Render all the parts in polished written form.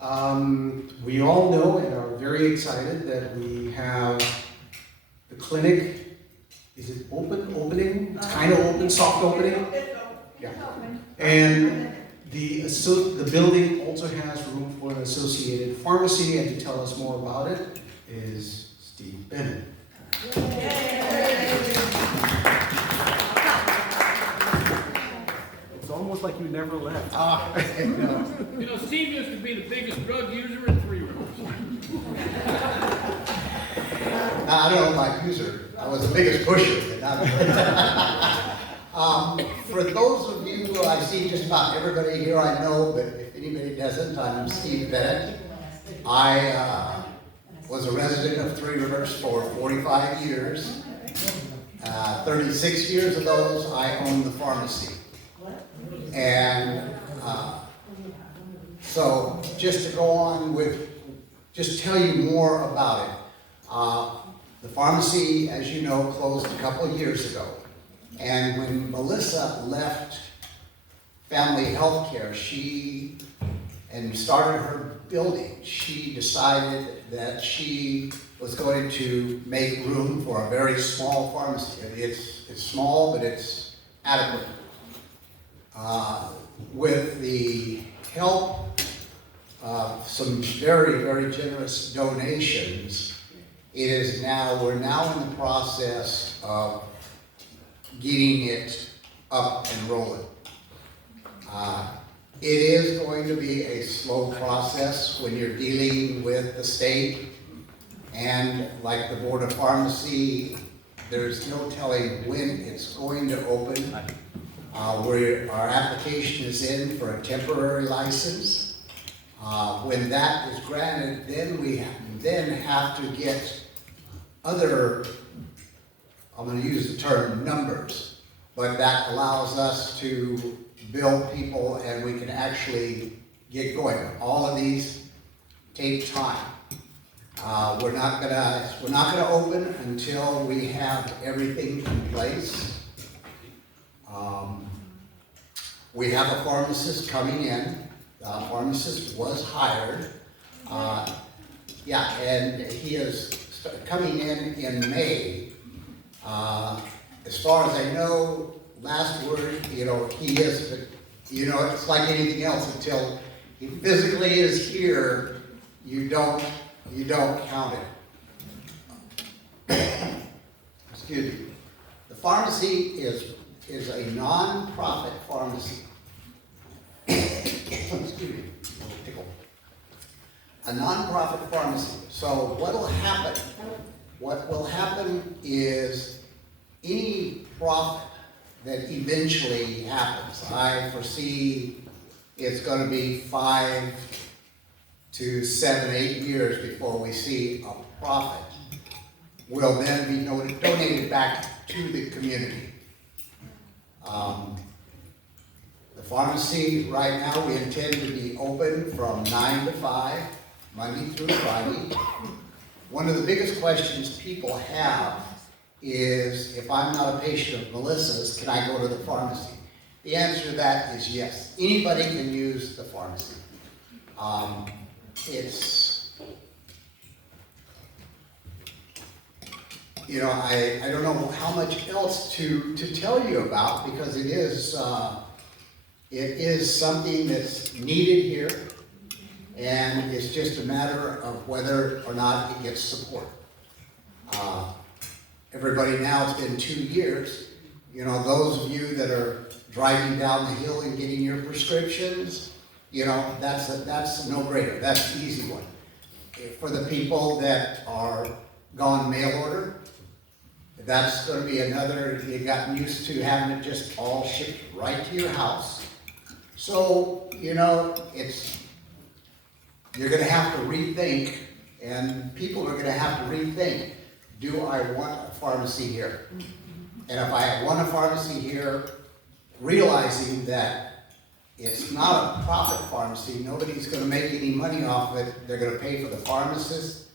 We all know and are very excited that we have the clinic. Is it opening? It's kind of open, soft opening. Yeah. And the building also has room for an associated pharmacy, and to tell us more about it is Steve Bennett. It's almost like you never left. No. You know, Steve used to be the biggest drug user in Three Rivers. I don't know about user. I was the biggest pusher. But not for those of you who I see just about everybody here I know, but if anybody doesn't, I'm Steve Bennett. I was a resident of Three Rivers for 45 years. 36 years of those I owned the pharmacy. And so just to go on with, just tell you more about it. The pharmacy, as you know, closed a couple of years ago. And when Melissa left Family Healthcare, and started her building, she decided that she was going to make room for a very small pharmacy. It's small, but it's adequate. With the help of some very, very generous donations, we're now in the process of getting it up and rolling. It is going to be a slow process when you're dealing with the state, and like the Board of Pharmacy, there's no telling when it's going to open. Our application is in for a temporary license. When that is granted, then we have to get other, I'm going to use the term numbers, but that allows us to build people and we can actually get going. All of these take time. We're not gonna open until we have everything in place. We have a pharmacist coming in. The pharmacist was hired. And he is coming in May. As far as I know, last word, he is, it's like anything else, until he physically is here, you don't count it. Excuse me. The pharmacy is a non-profit pharmacy. Excuse me, a little tickle. A non-profit pharmacy. So what will happen? What will happen is any profit that eventually happens, I foresee it's going to be 5 to 7, 8 years before we see a profit, will then be donated back to the community. The pharmacy right now, we intend to be open from 9 to 5, Monday through Friday. One of the biggest questions people have is, if I'm not a patient of Melissa's, can I go to the pharmacy? The answer to that is yes. Anybody can use the pharmacy. I don't know how much else to tell you about, because it is something that's needed here, and it's just a matter of whether or not it gets support. Everybody now, it's been 2 years. Those of you that are driving down the hill and getting your prescriptions, that's a no-brainer. That's the easy one. For the people that are gone mail order, that's going to be another. You've gotten used to having it just all shipped right to your house. So, you're going to have to rethink, and people are going to have to rethink, do I want a pharmacy here? And if I want a pharmacy here, realizing that it's not a profit pharmacy, nobody's going to make any money off of it. They're going to pay for the pharmacist,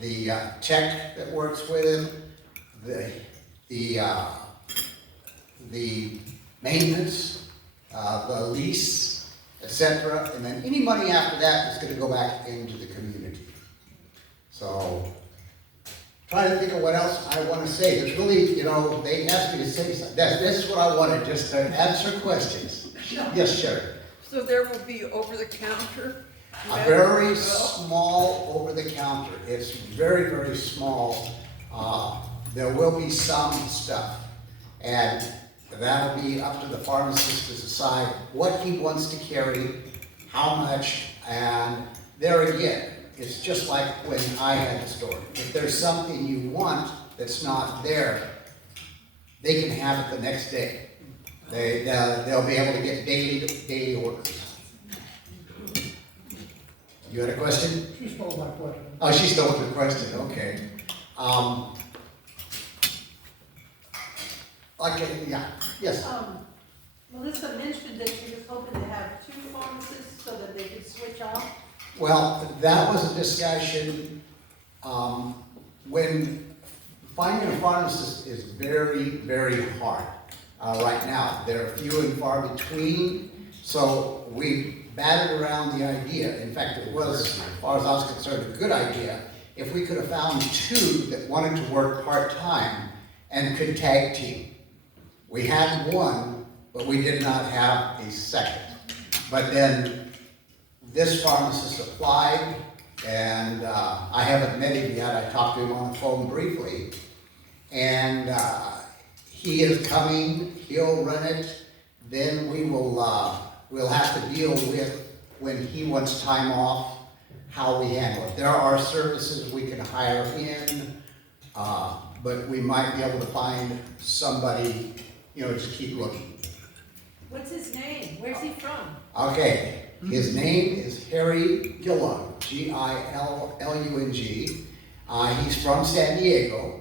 the tech that works with him, the maintenance, the lease, etc. And then any money after that is going to go back into the community. So, trying to think of what else I want to say. There's really, you know, they asked me to say something. This is what I wanted, just to answer questions. Yes, Sherry. So there will be over-the-counter? A very small over-the-counter. It's very, very small. There will be some stuff. And that'll be up to the pharmacist to decide what he wants to carry, how much, and there again, it's just like when I had the store. If there's something you want that's not there, they can have it the next day. They'll be able to get daily orders. You had a question? She stole my question. Oh, she stole the question, okay. Okay, yeah, yes. Melissa mentioned that she was hoping to have 2 pharmacists so that they could switch off. Well, that was a discussion, when finding a pharmacist is very, very hard right now. They're few and far between, so we batted around the idea. In fact, it was, as far as I was concerned, a good idea if we could have found 2 that wanted to work part-time and could tag team. We had 1, but we did not have a second. But then this pharmacist applied, and I haven't met him yet. I talked to him on the phone briefly. And he is coming, he'll run it, then we will, we'll have to deal with when he wants time off, how we handle it. There are services we can hire in, but we might be able to find somebody, you know, just keep looking. What's his name? Where's he from? Okay, his name is Harry Gillung, Gillung. He's from San Diego.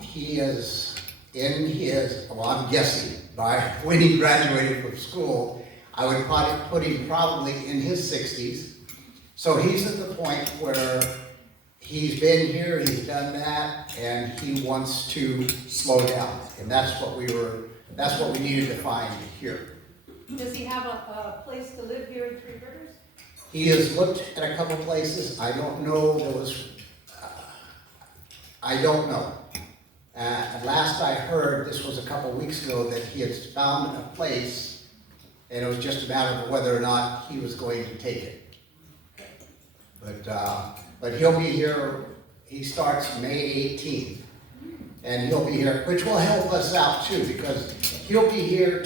He is in his, well, I'm guessing, by when he graduated from school, I would probably put him probably in his 60s. So he's at the point where he's been here, he's done that, and he wants to slow down. And that's what we needed to find here. Does he have a place to live here in Three Rivers? He has looked at a couple places. I don't know, I don't know. Last I heard, this was a couple weeks ago, that he had found a place, and it was just a matter of whether or not he was going to take it. But he'll be here, he starts May 18th, and he'll be here, which will help us out too, because he'll be here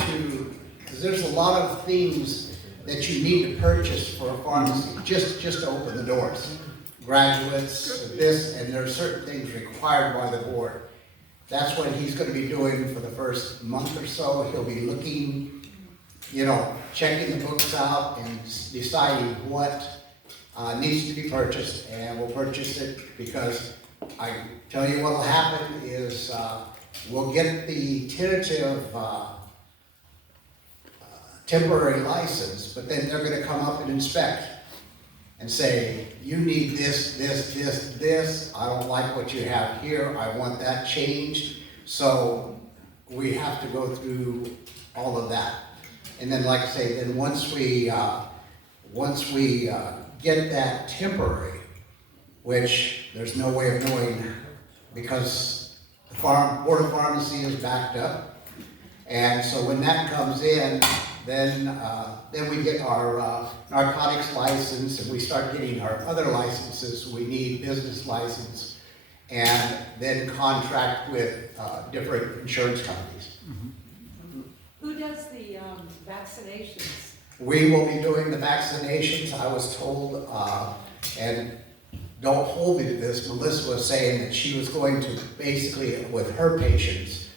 because there's a lot of things that you need to purchase for a pharmacy, just to open the doors. Graduates, this, and there are certain things required by the board. That's what he's going to be doing for the first month or so. He'll be looking, you know, checking the books out and deciding what needs to be purchased, and we'll purchase it because I tell you what will happen is we'll get the tentative temporary license, but then they're going to come up and inspect and say, you need this, this, this, this. I don't like what you have here. I want that changed. So we have to go through all of that. And then, like I say, then once we get that temporary, which there's no way of knowing because the Board of Pharmacy is backed up. And so when that comes in, then we get our narcotics license, and we start getting our other licenses. We need business license, and then contract with different insurance companies. Who does the vaccinations? We will be doing the vaccinations, I was told, and don't hold me to this, Melissa was saying that she was going to basically, with her patients,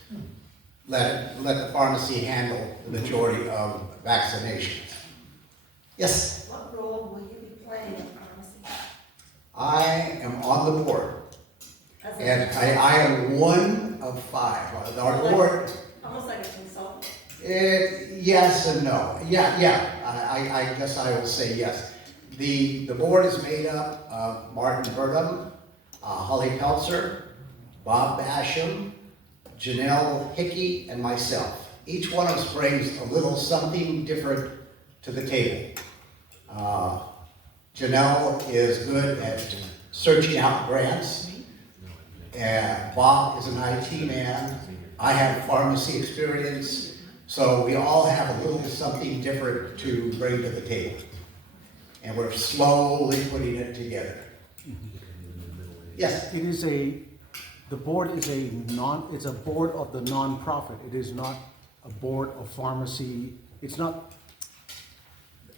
let the pharmacy handle the majority of vaccinations. Yes? What role will you be playing in pharmacy? I am on the board, and I am one of 5. Our board, Almost like a consultant. yes and no. Yeah, I guess I will say yes. The board is made up of Martin Burnham, Holly Peltzer, Bob Basham, Janelle Hickey, and myself. Each one of us brings a little something different to the table. Janelle is good at searching out grants, and Bob is an IT man. I have pharmacy experience, so we all have a little something different to bring to the table. And we're slowly putting it together. Yes? It is the board is it's a board of the nonprofit. It is not a board of pharmacy. It's not,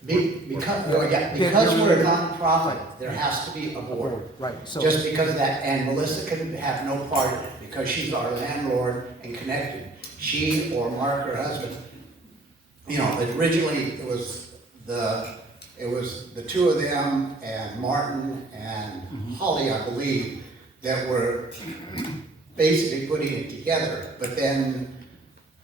Because we're a nonprofit, there has to be a board. right, so. Just because of that, and Melissa can have no part in it, because she's our landlord and connected. She or Mark, her husband, you know, originally it was the two of them and Martin and Holly, I believe, that were basically putting it together. But then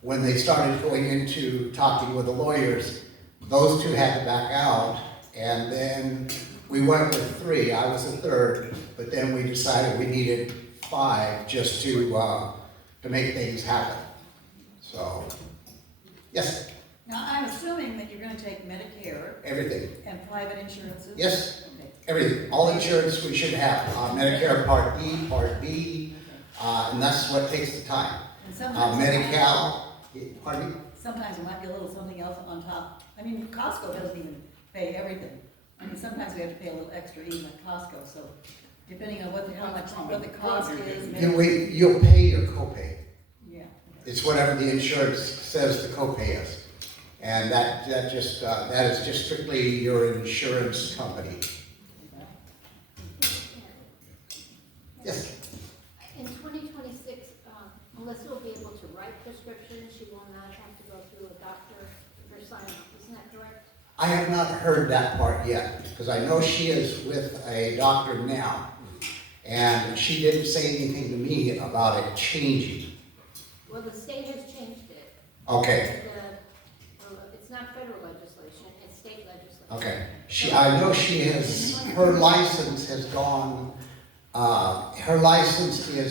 when they started going into talking with the lawyers, those two had to back out, and then we went with 3. I was the third, but then we decided we needed 5 just to make things happen. So, yes, Now, I'm assuming that you're gonna take Medicare everything. and private insurances? Yes, Okay. everything. All insurance we should have. Medicare Part D, Part B, and that's what takes the time. And sometimes. Medi-Cal, pardon me? Sometimes it might be a little something else on top. I mean, Costco doesn't even pay everything. I mean, sometimes we have to pay a little extra even at Costco, so depending on what the cost is. maybe- You'll pay your copay. Yeah. It's whatever the insurance says the copay is. And that is just strictly your insurance company. Yes, In 2026, Melissa will be able to write prescriptions. She will not have to go through a doctor for sign off. Isn't that correct? I have not heard that part yet, because I know she is with a doctor now. And she didn't say anything to me about it changing. Well, the state has changed it. Okay, It's not federal legislation, it's state legislation. okay. I know she has, her license has gone,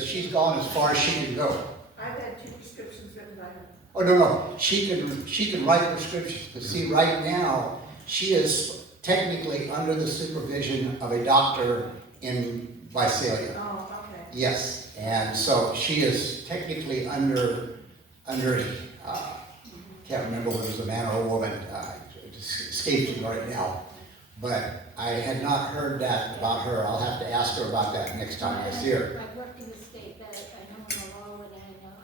she's gone as far as she can go. I've had 2 prescriptions written by her. Oh, no, she can write prescriptions, but see, right now, she is technically under the supervision of a doctor in Visalia. Oh, okay. Yes, and so she is technically under, can't remember whether it was a man or a woman, it escapes me right now. But I had not heard that about her. I'll have to ask her about that next time I see her. I worked in the state that I know in the law with it,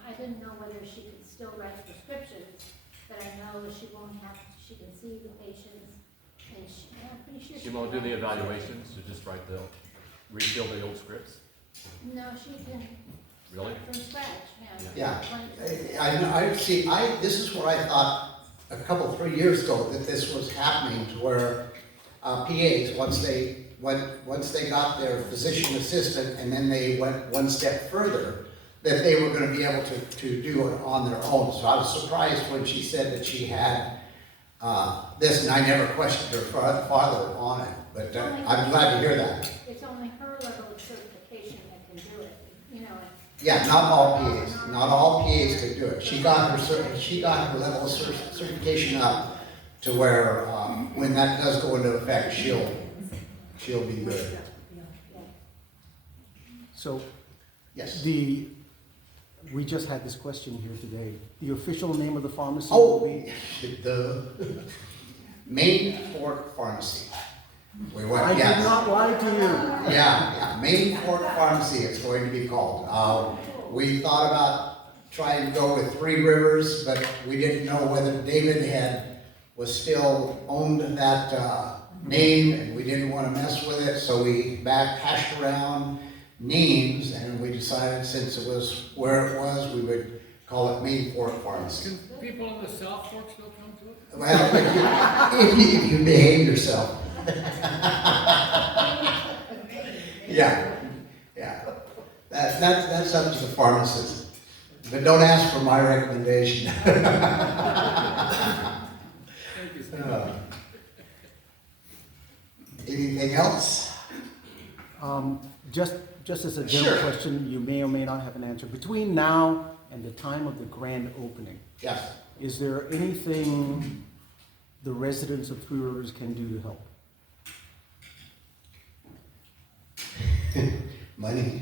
I didn't know whether she could still write prescriptions, but I know she won't have, she can see the patients, and I'm pretty sure. She won't do the evaluations, so just refill the old scripts? No, she can. Really? Start from scratch, Yeah. yeah. This is what I thought a couple, 3 years ago, that this was happening, to where PAs, once they got their physician assistant, and then they went one step further, that they were gonna be able to do it on their own. So I was surprised when she said that she had this, and I never questioned her farther on it, but I'm glad to hear that. It's only her level of certification that can do it, you know. Yeah, not all PAs can do it. She got her level of certification up to where, when that does go into effect, she'll be good. So Yes. we just had this question here today. The official name of the pharmacy Oh, will be? the Main Fork Pharmacy. We went, I did yes. not lie to you. Yeah, Main Fork Pharmacy it's going to be called. We thought about trying to go with 3 Rivers, but we didn't know whether David was still owned that name, and we didn't want to mess with it, so we hashed around names, and we decided since it was where it was, we would call it Main Fork Pharmacy. Can people in the South Fork still come to it? Well, if you behave yourself. Yeah. That's up to the pharmacist. But don't ask for my recommendation. Anything else? Just as a general Sure. question, you may or may not have an answer. Between now and the time of the grand opening, Yes. is there anything the residents of Three Rivers can do to help? Money.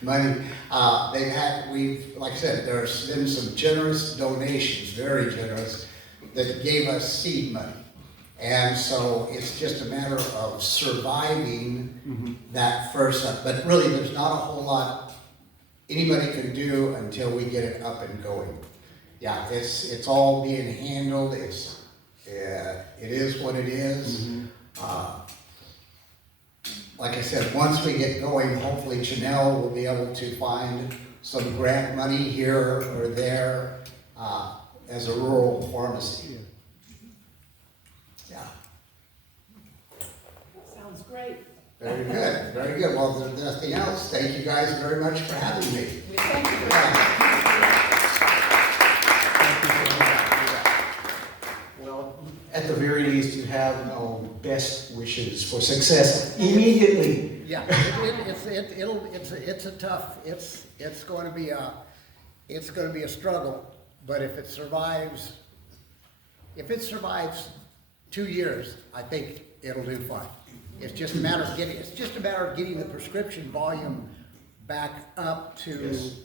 Money. Like I said, there's been some generous donations, very generous, that gave us seed money. And so it's just a matter of surviving that first up. But really, there's not a whole lot anybody can do until we get it up and going. Yeah, it's all being handled. It is what it is. Like I said, once we get going, hopefully Chanel will be able to find some grant money here or there as a rural pharmacy. Yeah. Sounds great. Very good, very good. Well, if there's nothing else, thank you guys very much for having me. We thank you. Well, at the very least, you have our best wishes for success immediately. Yeah, it's a tough, it's going to be a struggle, but if it survives 2 years, I think it'll do fine. It's just a matter of getting the prescription volume back up to Yes.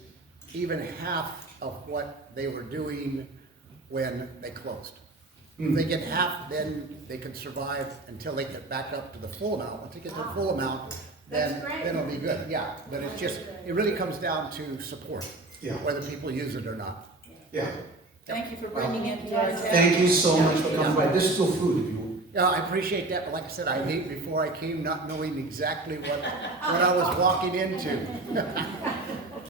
even half of what they were doing when they closed. If they get half, then they can survive until they get back up to the full amount. Once they get to the full amount, then That's great. it'll be good, yeah. But it's just, it really comes down to support, Yeah. whether people use it or not. Yeah. Thank you for bringing it to our attention. Thank you so much for coming by. This is still food if you will. Yeah, I appreciate that, but like I said, I hate before I came not knowing exactly what I was walking into.